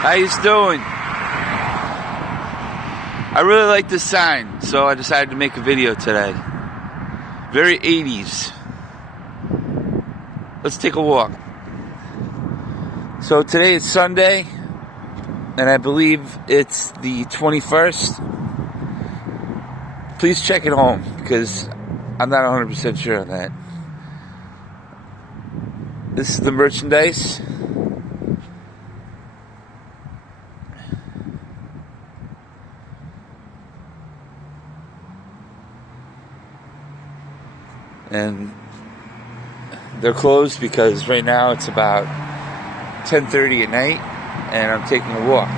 How you doing? I really like this sign, so I decided to make a video today. Very 80s. Let's take a walk. So today is Sunday, and I believe it's the 21st. Please check at home, because I'm not 100% sure on that. This is the merchandise. And they're closed because right now it's about 10:30 at night and I'm taking a walk.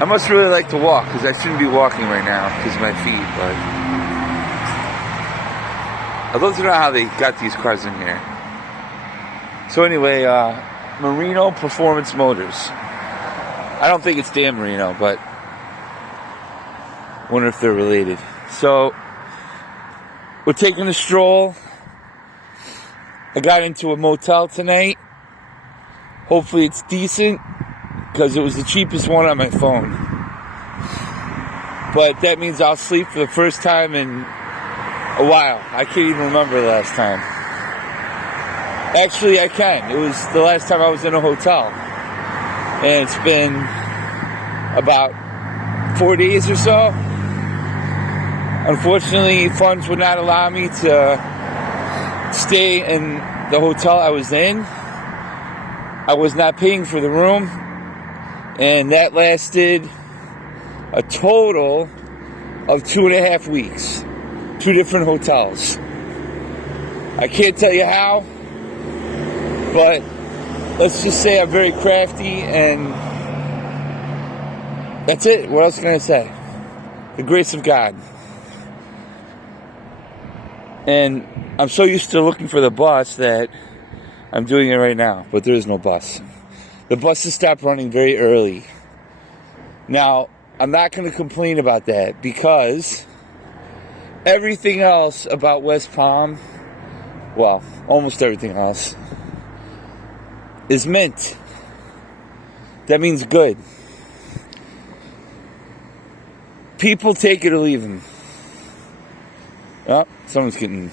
I must really like to walk because I shouldn't be walking right now because of my feet, but I'd love to know how they got these cars in here. So anyway, Merino Performance Motors. I don't think it's Dan Marino, but I wonder if they're related. So we're taking a stroll. I got into a motel tonight. Hopefully it's decent, because it was the cheapest one on my phone. But that means I'll sleep for the first time in a while. I can't even remember the last time. Actually, I can. It was the last time I was in a hotel. And it's been about 4 days or so. Unfortunately, funds would not allow me to stay in the hotel I was in. I was not paying for the room, and that lasted a total of 2.5 weeks. 2 different hotels. I can't tell you how, but let's just say I'm very crafty, and that's it. What else can I say? The grace of God. And I'm so used to looking for the bus that I'm doing it right now, but there is no bus. The buses stopped running very early. Now, I'm not going to complain about that because everything else about West Palm, well, almost everything else, is mint. That means good. People take it or leave them. Oh, someone's getting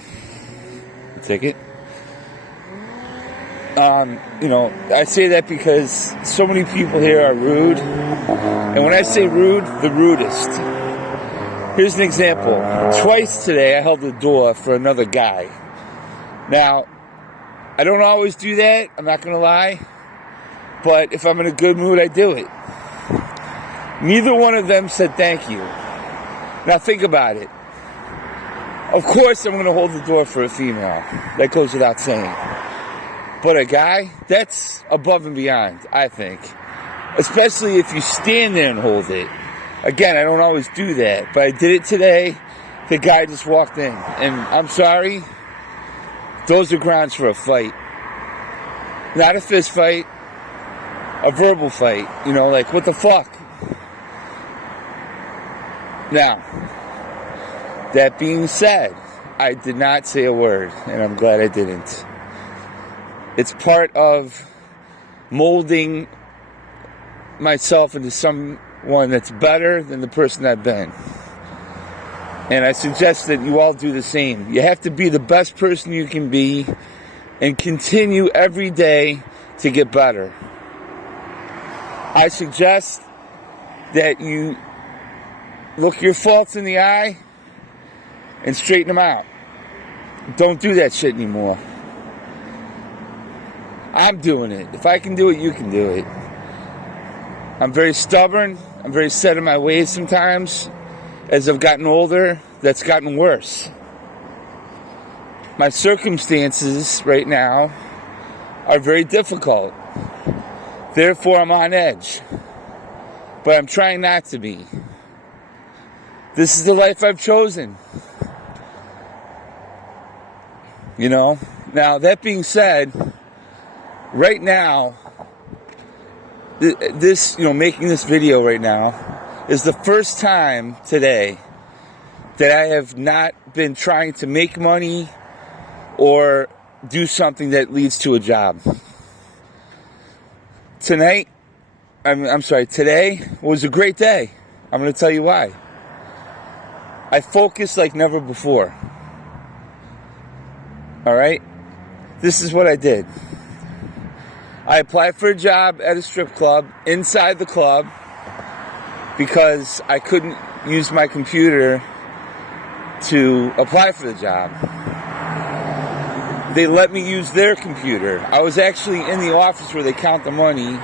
a ticket. I say that because so many people here are rude. And when I say rude, the rudest. Here's an example. Twice today I held the door for another guy. Now, I don't always do that, I'm not going to lie. But if I'm in a good mood, I do it. Neither one of them said thank you. Now think about it. Of course I'm going to hold the door for a female. That goes without saying. But a guy, that's above and beyond, I think. Especially if you stand there and hold it. Again, I don't always do that, but I did it today. The guy just walked in. And I'm sorry, those are grounds for a fight. Not a fist fight, a verbal fight. Like, what the fuck? Now, that being said, I did not say a word, and I'm glad I didn't. It's part of molding myself into someone that's better than the person I've been. And I suggest that you all do the same. You have to be the best person you can be and continue every day to get better. I suggest that you look your faults in the eye and straighten them out. Don't do that shit anymore. I'm doing it. If I can do it, you can do it. I'm very stubborn. I'm very set in my ways sometimes. As I've gotten older, that's gotten worse. My circumstances right now are very difficult. Therefore, I'm on edge. But I'm trying not to be. This is the life I've chosen. Now, that being said, right now, making this video right now is the first time today that I have not been trying to make money or do something that leads to a job. Today was a great day. I'm going to tell you why. I focused like never before. All right? This is what I did. I applied for a job at a strip club inside the club because I couldn't use my computer to apply for the job. They let me use their computer. I was actually in the office where they count the money,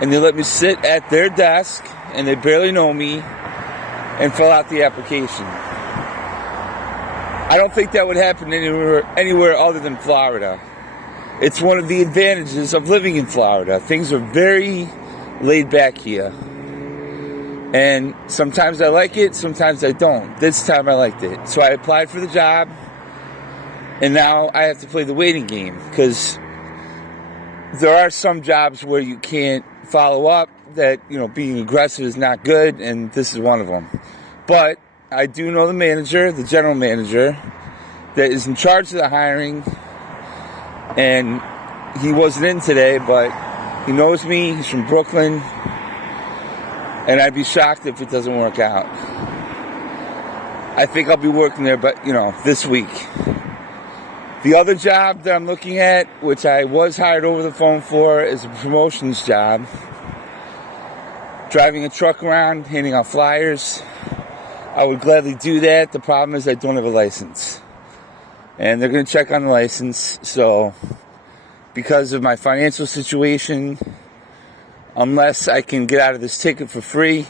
and they let me sit at their desk, and they barely know me, and fill out the application. I don't think that would happen anywhere other than Florida. It's one of the advantages of living in Florida. Things are very laid back here. And sometimes I like it, sometimes I don't. This time I liked it. So I applied for the job, and now I have to play the waiting game, because there are some jobs where you can't follow up, that, being aggressive is not good, and this is one of them. But I do know the manager, the general manager, that is in charge of the hiring, and he wasn't in today, but he knows me. He's from Brooklyn, and I'd be shocked if it doesn't work out. I think I'll be working there, but, this week. The other job that I'm looking at, which I was hired over the phone for, is a promotions job. Driving a truck around, handing out flyers. I would gladly do that. The problem is I don't have a license. And they're going to check on the license. So, because of my financial situation, unless I can get out of this ticket for free,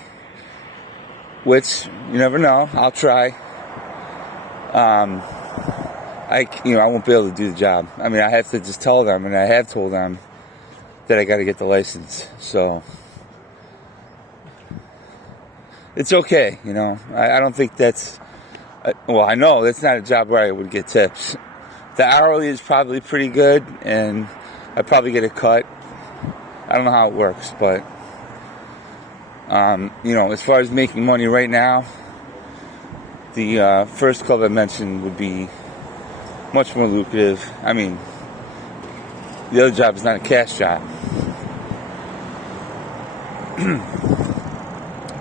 which you never know, I'll try. I won't be able to do the job. I mean, I have to just tell them, and I have told them that I got to get the license. So it's okay, I don't think that's. I know that's not a job where I would get tips. The hourly is probably pretty good, and I probably get a cut. I don't know how it works, but as far as making money right now, the first club I mentioned would be much more lucrative. I mean, the other job is not a cash job.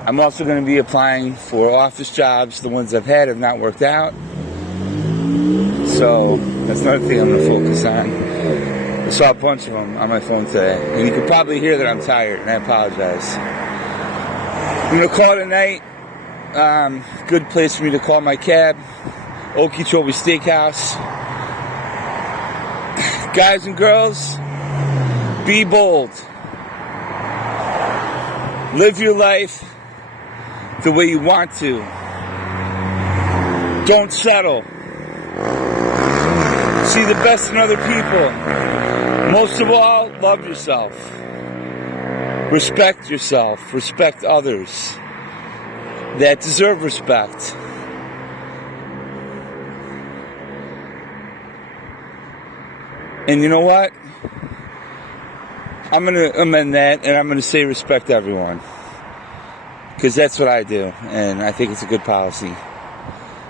I'm also going to be applying for office jobs. The ones I've had have not worked out. So that's another thing I'm going to focus on. I saw a bunch of them on my phone today. And you can probably hear that I'm tired, and I apologize. I'm going to call it a night. Good place for me to call my cab. Okeechobee Steakhouse. Guys and girls, be bold. Live your life the way you want to. Don't settle. See the best in other people. Most of all, love yourself. Respect yourself. Respect others that deserve respect. And you know what? I'm going to amend that, and I'm going to say respect everyone. Because that's what I do, and I think it's a good policy.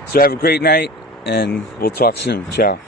So have a great night, and we'll talk soon. Ciao.